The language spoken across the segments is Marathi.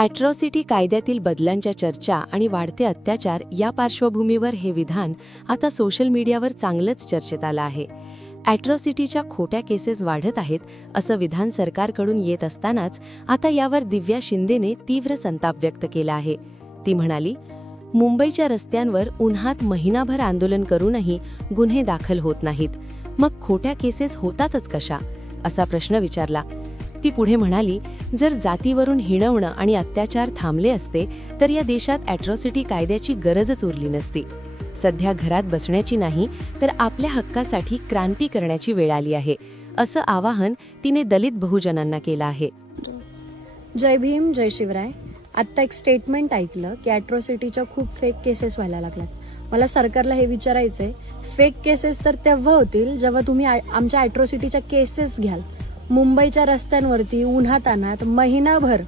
ॲट्रॉसिटी कायद्यातील बदलांच्या चर्चा आणि वाढते अत्याचार या पार्श्वभूमीवर हे विधान आता सोशल मीडियावर चांगलंच चर्चेत आलं आहे. ॲट्रॉसिटीच्या खोट्या केसेस वाढत आहेत असं विधान सरकारकडून येत असतानाच आता यावर दिव्या शिंदेने तीव्र संताप व्यक्त केला आहे. ती म्हणाली, मुंबईच्या रस्त्यांवर उन्हात महिनाभर आंदोलन करूनही गुन्हे दाखल होत नाहीत, मग खोट्या केसेस होतातच कशा, असा प्रश्न विचारला. ती पुढे म्हणाली, जर जातीवरून हिणवणं आणि अत्याचार थांबले असते तर या देशात ॲट्रॉसिटी कायद्याची गरजच उरली नसती. सध्या घरात बसण्याची नाही तर आपल्या हक्कासाठी क्रांती करण्याची वेळ आली आहे, असं आवाहन तिने दलित बहुजनांना केलं आहे. जय भीम, जय शिवराय. आत्ता एक स्टेटमेंट ऐकलं की ॲट्रॉसिटीच्या खूप फेक केसेस व्हायला लागल्यात. मला सरकारला हे विचारायचंय, फेक केसेस तर तेव्हा होतील जेव्हा तुम्ही आमच्या ॲट्रॉसिटीच्या केसेस घ्याल. मुंबईच्या रस्त्यांवरती उन्हातान्हात महिनाभर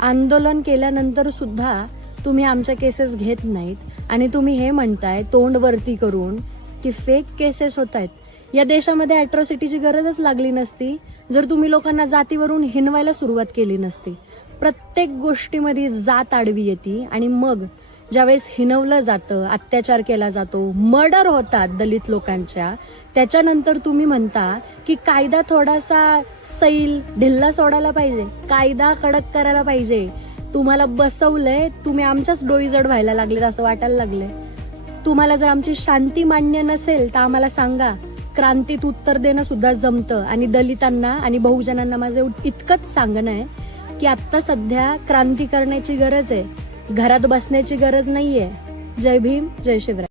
आंदोलन केल्यानंतर सुद्धा तुम्ही आमच्या केसेस घेत नाहीत आणि तुम्ही हे म्हणताय तोंड वरती करून की फेक केसेस होत आहेत. या देशामध्ये ॲट्रॉसिटीची गरजच लागली नसती जर तुम्ही लोकांना जातीवरून हिणवायला सुरुवात केली नसती. प्रत्येक गोष्टीमध्ये जात आडवी येते आणि मग ज्यावेळेस हिणवलं जातं, अत्याचार केला जातो, मर्डर होतात दलित लोकांच्या, त्याच्यानंतर तुम्ही म्हणता की कायदा थोडासा सैल ढिल्ला सोडायला पाहिजे, कायदा कडक करायला पाहिजे. तुम्हाला बसवलंय, तुम्ही आमच्याच डोईजड व्हायला लागलेत असं वाटायला लागलंय. तुम्हाला जर आमची शांती मान्य नसेल तर आम्हाला सांगा. क्रांतीत उत्तर देणं सुद्धा जमतं. आणि दलितांना आणि बहुजनांना माझं इतकंच सांगणं आहे की आत्ता सध्या क्रांती करण्याची गरज आहे, घरात बसण्याची गरज नाहीये. जय भीम, जय शिवराय.